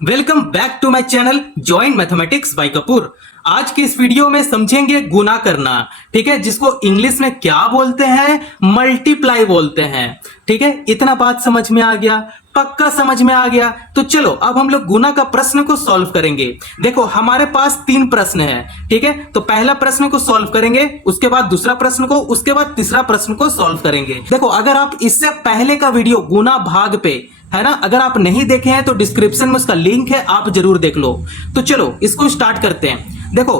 Welcome back to my channel join mathematics by Kapoor. आज की इस वीडियो में समझेंगे गुना करना। ठीक है, जिसको इंग्लिश में क्या बोलते हैं, मल्टीप्लाई बोलते हैं। ठीक है, इतना बात समझ में आ गया, पक्का समझ में आ गया। तो चलो अब हम लोग गुना का प्रश्न को सॉल्व करेंगे। देखो हमारे पास 3 प्रश्न है। ठीक है, तो पहला प्रश्न को सॉल्व करेंगे, उसके बाद दूसरा प्रश्न को, उसके बाद तीसरा प्रश्न को सॉल्व करेंगे। देखो अगर आप इससे पहले का वीडियो गुना भाग पे है ना, अगर आप नहीं देखे हैं तो डिस्क्रिप्शन में उसका लिंक है, आप जरूर देख लो। तो चलो इसको स्टार्ट करते हैं। देखो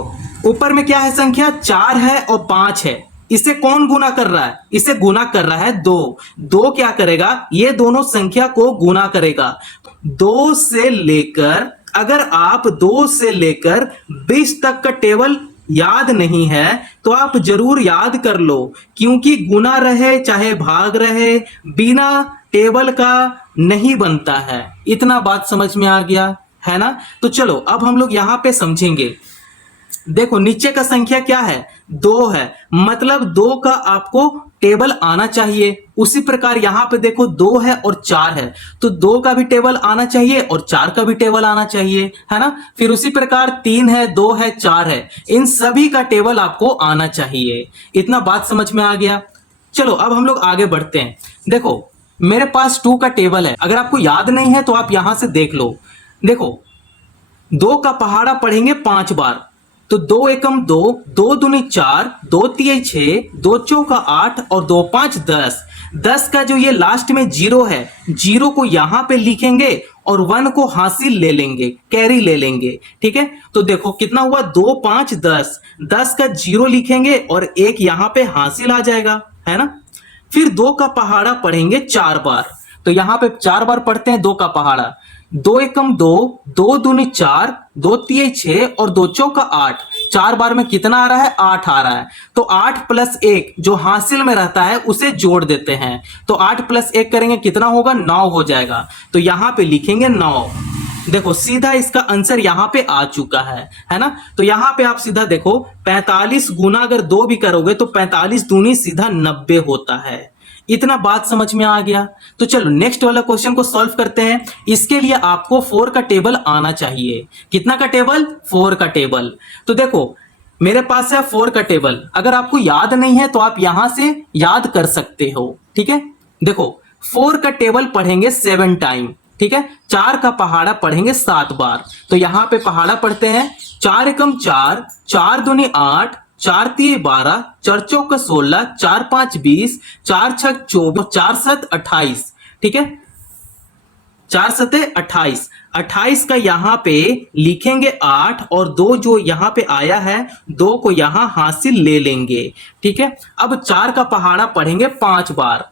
ऊपर में क्या है, संख्या 4 है और 5 है। इसे कौन गुना कर रहा है? इसे गुना कर रहा है 2। 2 क्या करेगा, ये दोनों संख्या को गुना करेगा। 2 से लेकर, अगर आप 2 से लेकर 20 तक का टेबल याद नहीं है तो आप जरूर याद कर लो, क्योंकि गुना रहे चाहे भाग रहे, बिना टेबल का नहीं बनता है। इतना बात समझ में आ गया है ना। तो चलो अब हम लोग यहां पे समझेंगे। देखो नीचे का संख्या क्या है, 2 है, मतलब 2 का आपको टेबल आना चाहिए। उसी प्रकार यहां पे देखो 2 है और 4 है, तो 2 का भी टेबल आना चाहिए और 4 का भी टेबल आना चाहिए, है ना। फिर उसी प्रकार 3 है, 2 है, 4 है, इन सभी का टेबल आपको आना चाहिए। इतना बात समझ में आ गया। चलो अब हम लोग आगे बढ़ते हैं। देखो मेरे पास 2 का टेबल है, अगर आपको याद नहीं है तो आप यहां से देख लो। देखो 2 का पहाड़ा पढ़ेंगे 5 बार, तो 2 एकम 2, 2 दूनी 4, 2 तिये 6, 2 चौका 8 और 2 5 10। 10 का जो ये लास्ट में 0 है, 0 को यहां पे लिखेंगे और 1 को हासिल ले लेंगे, कैरी ले लेंगे। ठीक है, तो देखो कितना हुआ, 2 5 10। 10 का 0 लिखेंगे और 1 यहां पे हासिल आ जाएगा, है ना। फिर 2 का पहाड़ा पढ़ेंगे 4 बार, तो यहां पे 4 बार पढ़ते हैं 2 का पहाड़ा। 2 एकम 2, 2 दूनी 4, 2 तिये 6 और 2 चौका 8। 4 बार में कितना आ रहा है, 8 आ रहा है। तो 8 प्लस 1 जो हासिल में रहता है उसे जोड़ देते हैं, तो 8 प्लस 1 करेंगे कितना होगा, 9 हो जाएगा। तो यहां पे लिखेंगे 9। देखो सीधा इसका आंसर यहां पे आ चुका है ना। तो यहां पे आप सीधा देखो 45 गुना अगर 2 भी करोगे तो 45 दूनी सीधा 90 होता है। इतना बात समझ में आ गया। तो चलो नेक्स्ट वाला क्वेश्चन को सॉल्व करते हैं। इसके लिए आपको 4 का टेबल आना चाहिए। कितना का टेबल, 4 का टेबल। तो देखो मेरे पास है 4 का टेबल, अगर आपको याद नहीं है तो आप यहां से याद कर सकते हो। ठीक है, देखो 4 का टेबल पढ़ेंगे 7 टाइम। ठीक है, 4 का पहाड़ा पढ़ेंगे 7 बार, तो यहां पे पहाड़ा पढ़ते हैं 4 एकम 4, 4 दूनी 8, 4 तिये 12, 4 चौका 16, 4 5 20, 4 छक 24, 4 7 28। ठीक है, 4 सते 28। 28 का यहां पे लिखेंगे 8 और 2 जो यहां पे आया है 2 को यहां हासिल ले लेंगे। ठीक है, अब 4 का पहाड़ा पढ़ेंगे 5 बार,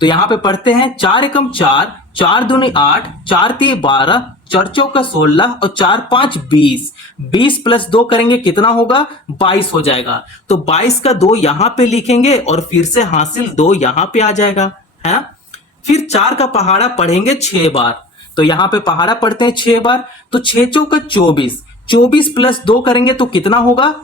तो यहां पे पढ़ते हैं 4 एकम 4, 4 दूनी 8, 4 तिये 12, 4 चौका 16 और 4 5 20। 20 प्लस 2 करेंगे कितना होगा, 22 हो जाएगा। तो 22 का 2 यहां पे लिखेंगे और फिर से हासिल 2 यहां पे आ जाएगा, है। फिर 4 का पहाड़ा पढ़ेंगे 6 बार, तो यहां पे पहाड़ा पढ़ते हैं 6 बार, तो 6 चौका 24। 24 प्लस 2 करेंगे तो कितना होगा,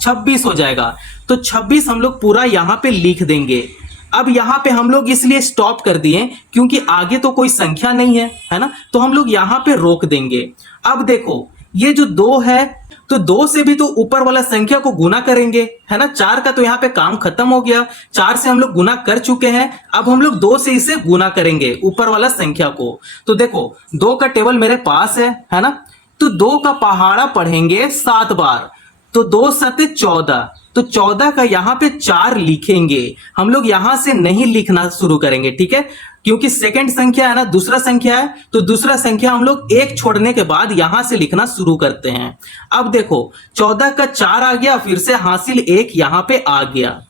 26 हो जाएगा। तो 26 हम लोग पूरा यहां पे लिख देंगे। अब यहां पे हम लोग इसलिए स्टॉप कर दिए क्योंकि आगे तो कोई संख्या नहीं है ना, तो हम लोग यहां पे रोक देंगे। अब देखो ये जो 2 है, तो 2 से भी तो ऊपर वाला संख्या को गुना करेंगे, है ना। 4 का तो यहां पे काम खत्म हो गया, 4 से हम लोग गुना कर चुके हैं। अब हम लोग 2 से इसे गुना करेंगे ऊपर वाला संख्या को। तो देखो 2 का टेबल मेरे पास है ना। तो 2 का पहाड़ा पढ़ेंगे 7 बार, तो 2 सते 14, तो 14 का यहां पे 4 लिखेंगे। हम लोग यहां से नहीं लिखना शुरू करेंगे, ठीक है, क्योंकि सेकंड संख्या है ना, दूसरा संख्या है, तो दूसरा संख्या हम लोग 1 छोड़ने के बाद यहां से लिखना शुरू करते हैं। अब देखो 14 का 4 आ गया, फिर से हासिल 1 यहां पे आ गया।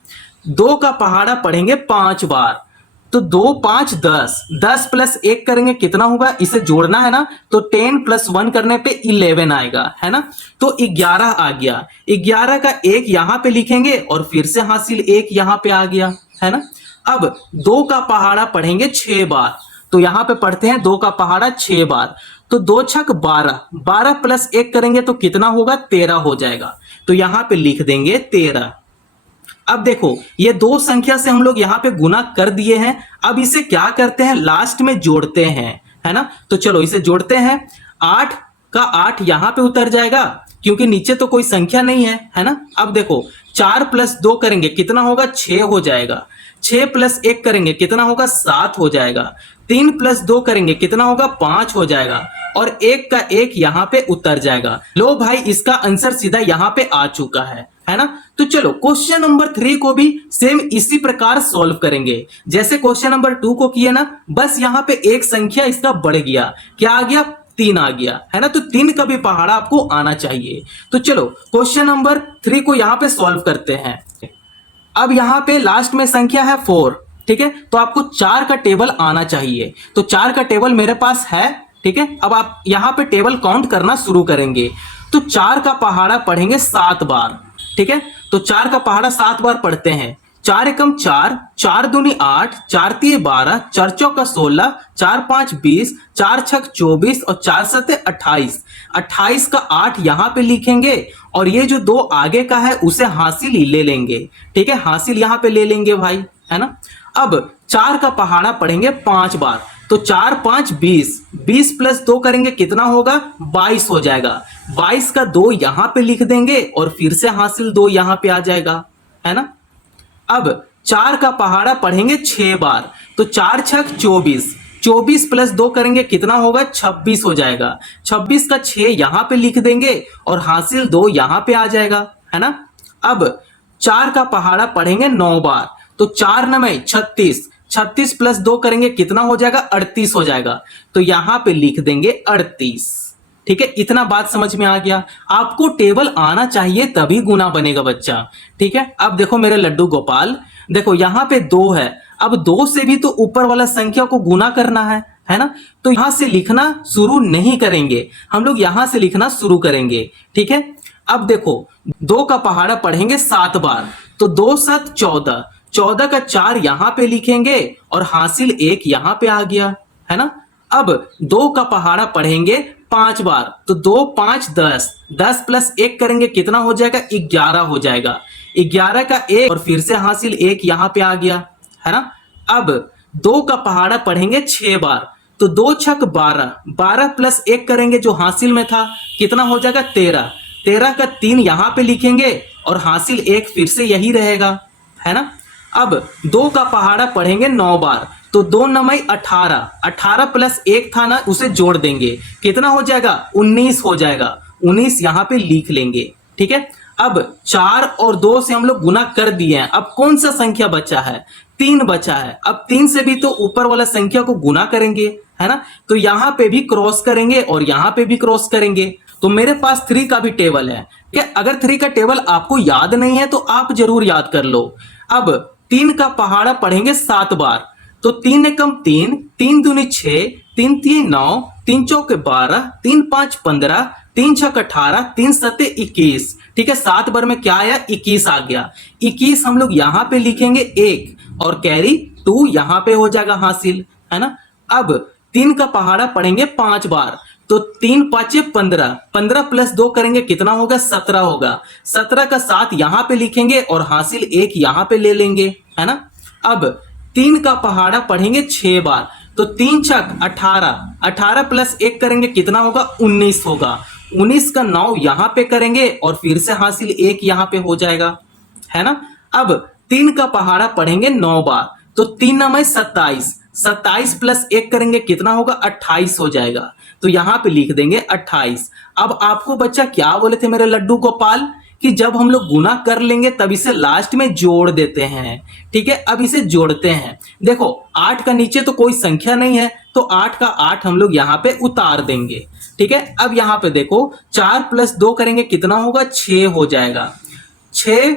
2 का पहाड़ा पढ़ेंगे 5 बार, तो 2 5 10। 10 प्लस 1 करेंगे कितना होगा, इसे जोड़ना है ना, तो 10 प्लस 1 करने पे 11 आएगा, है ना। तो 11 आ गया। 11 का 1 यहां पे लिखेंगे और फिर से हासिल 1 यहां पे आ गया, है ना। अब 2 का पहाड़ा पढ़ेंगे 6 बार, तो यहां पे पढ़ते हैं 2 का पहाड़ा 6 बार, तो 2 छक 12। 12 प्लस 1 करेंगे तो कितना होगा, 13 हो जाएगा। तो यहां पे लिख देंगे 13। अब देखो ये 2 संख्या से हम लोग यहां पे गुना कर दिए हैं। अब इसे क्या करते हैं, लास्ट में जोड़ते हैं, है ना। तो चलो इसे जोड़ते हैं। 8 का 8 यहां पे उतर जाएगा क्योंकि नीचे तो कोई संख्या नहीं है ना। अब देखो 4 प्लस 2 करेंगे कितना होगा, 6 हो जाएगा। 6 प्लस 1 करेंगे कितना होगा, 7 हो जाएगा। 3 प्लस 2 करेंगे कितना होगा, 5 हो जाएगा। और 1 का 1 यहां पे उतर जाएगा। लो भाई, इसका आंसर सीधा यहां पे आ चुका है ना। तो चलो क्वेश्चन नंबर 3 को भी सेम इसी प्रकार सॉल्व करेंगे जैसे क्वेश्चन नंबर 2 को किया ना। बस यहां पे एक संख्या इसका बढ़ गया, क्या आ गया, 3 आ गया, है ना। तो 3 का भी पहाड़ा आपको आना चाहिए। तो चलो क्वेश्चन नंबर 3 को यहां पे सॉल्व करते हैं। अब यहां पे लास्ट में संख्या है 4, ठीक है। तो आपको 4 का टेबल आना चाहिए। तो 4 का टेबल मेरे पास है, ठीक है। अब आप यहां पे टेबल काउंट करना शुरू करेंगे। तो 4 का पहाड़ा पढ़ेंगे 7 बार, ठीक है। तो 4 का पहाड़ा 7 बार पढ़ते हैं। 4 एकम 4, 4 दूनी 8, 4 तिये 12, 4 चौका 16, 4 5 20, 4 छक 24 और 4 सते 28। 28 का 8 यहां पे लिखेंगे और ये जो 2 आगे का है उसे हासिल ही ले लेंगे, ठीक है। हासिल यहां पे ले लेंगे भाई, है ना। अब 4 का पहाड़ा पढ़ेंगे 5 बार। तो 4 5 20, 20 प्लस 2 करेंगे कितना होगा, 22 हो जाएगा। 22 का 2 यहां पे लिख देंगे और फिर से हासिल 2 यहां पे आ जाएगा, है ना। अब 4 का पहाड़ा पढ़ेंगे 6 बार। तो 4 छक 24, 24 प्लस 2 करेंगे कितना होगा, 26 हो जाएगा। 26 का 6 यहां पे लिख देंगे और हासिल 2 यहां पे आ जाएगा, है ना। अब 4 का पहाड़ा पढ़ेंगे 9 बार। तो 4 9 36, 36 प्लस 2 करेंगे कितना हो जाएगा, 38 हो जाएगा। तो यहां पे लिख देंगे 38, ठीक है। इतना बात समझ में आ गया। आपको टेबल आना चाहिए तभी गुना बनेगा बच्चा, ठीक है। अब देखो मेरे लड्डू गोपाल, देखो यहां पे 2 है। अब 2 से भी तो ऊपर वाला संख्या को गुना करना है ना। तो यहां से लिखना शुरू नहीं करेंगे हम लोग, यहां से लिखना शुरू करेंगे, ठीक है। अब देखो 2 का पहाड़ा पढ़ेंगे 7 बार। तो 2 7 14, 14 का 4 यहां पे लिखेंगे और हासिल 1 यहां पे आ गया, है ना। अब 2 का पहाड़ा पढ़ेंगे 5 बार। तो 2 5 10, 10 प्लस 1 करेंगे कितना हो जाएगा, 11 हो जाएगा। 11 का 1 और फिर से हासिल 1 यहां पे आ गया, है ना। अब 2 का पहाड़ा पढ़ेंगे 6 बार। तो 2 छक 12, 12 प्लस 1 करेंगे जो हासिल में था कितना हो जाएगा, 13। 13 का 3 यहां पे लिखेंगे और हासिल 1 फिर से यही रहेगा, है ना। अब 2 का पहाड़ा पढ़ेंगे 9 बार। तो 2 9 18, 18 प्लस 1 था ना उसे जोड़ देंगे कितना हो जाएगा, 19 हो जाएगा। 19 यहां पे लिख लेंगे, ठीक है। अब 4 और 2 से हम लोग गुना कर दिए हैं। अब कौन सा संख्या बचा है, 3 बचा है। अब 3 से भी तो ऊपर वाला संख्या को गुना करेंगे, है ना। तो यहां पे भी क्रॉस करेंगे और यहां पे भी क्रॉस करेंगे। तो मेरे पास 3 का भी टेबल है क्या। अगर 3 का टेबल आपको याद नहीं है तो आप जरूर याद कर लो। अब 3 का पहाड़ा पढ़ेंगे 7 बार। तो 3 एकम 3, 3 दूनी 6, 3 3 9, 3 चौके 12, 3 5 15, 3 छक 18, 3 सते 21, ठीक है। 7 बार में क्या आया, 21 आ गया। 21 हम लोग यहां पे लिखेंगे 1 और कैरी 2 यहां पे हो जाएगा हासिल, है ना। अब 3 का पहाड़ा पढ़ेंगे 5 बार। तो 3 5 15, 15 प्लस 2 करेंगे कितना होगा, 17 होगा। 17 का 7 यहां पे लिखेंगे और हासिल 1 यहां पे ले लेंगे, है ना। अब 3 का पहाड़ा पढ़ेंगे 6 बार। तो 3 छक 18, 18 प्लस 1 करेंगे कितना होगा, 19 होगा। 19 का 9 यहां पे करेंगे और फिर से हासिल 1 यहां पे हो जाएगा, है ना। अब 3 का पहाड़ा पढ़ेंगे 9 बार। तो 3 9 27, 27 प्लस 1 करेंगे कितना होगा, 28 हो जाएगा। तो यहां पे लिख देंगे 28। अब आपको बच्चा क्या बोले थे मेरे लड्डू गोपाल कि जब हम लोग गुना कर लेंगे तब इसे लास्ट में जोड़ देते हैं, ठीक है। अब इसे जोड़ते हैं। देखो 8 का नीचे तो कोई संख्या नहीं है तो 8 का 8 हम लोग यहां पे उतार देंगे, ठीक है। अब यहां पे देखो 4 प्लस 2 करेंगे कितना होगा, 6 हो जाएगा। 6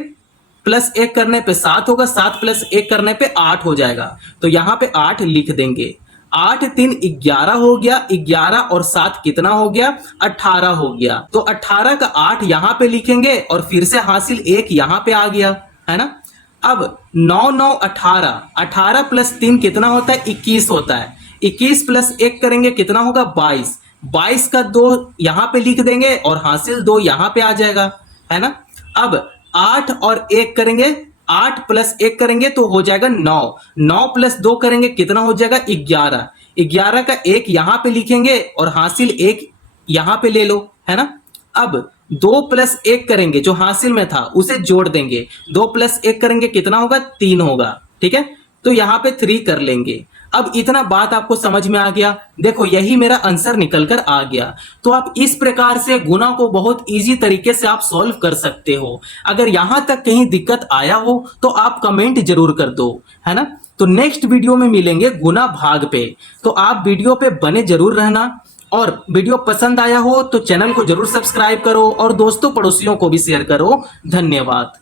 प्लस 1 करने पे 7 होगा, 7 प्लस 1 करने पे 8 हो जाएगा। तो यहां पे 8 लिख देंगे। 8 3 11 हो गया। 11 और 7 कितना हो गया, 18 हो गया। तो 18 का 8 यहां पे लिखेंगे और फिर से हासिल 1 यहां पे आ गया, है ना। अब 9 9 18, 18 प्लस 3 कितना होता है, 21 होता है। 21 प्लस 1 करेंगे कितना होगा, 22। 22 का 2 यहां पे लिख देंगे और हासिल 2 यहां पे आ जाएगा, है ना। अब 8 और 1 करेंगे, 8 प्लस 1 करेंगे तो हो जाएगा 9। 9 प्लस 2 करेंगे कितना हो जाएगा, 11। 11 का 1 यहां पे लिखेंगे और हासिल 1 यहां पे ले लो, है ना। अब 2+1 करेंगे, जो हासिल में था उसे जोड़ देंगे, 2+1 करेंगे कितना होगा, 3 होगा, ठीक है। तो यहां पे 3 कर लेंगे। अब इतना बात आपको समझ में आ गया। देखो यही मेरा आंसर निकल कर आ गया। तो आप इस प्रकार से गुना को बहुत इजी तरीके से आप सॉल्व कर सकते हो। अगर यहां तक कहीं दिक्कत आया हो तो आप कमेंट जरूर कर दो, है ना। तो नेक्स्ट वीडियो में मिलेंगे गुना भाग पे। तो आप वीडियो पे बने जरूर रहना, और वीडियो पसंद आया हो तो चैनल को जरूर सब्सक्राइब करो और दोस्तों पड़ोसियों को भी शेयर करो। धन्यवाद।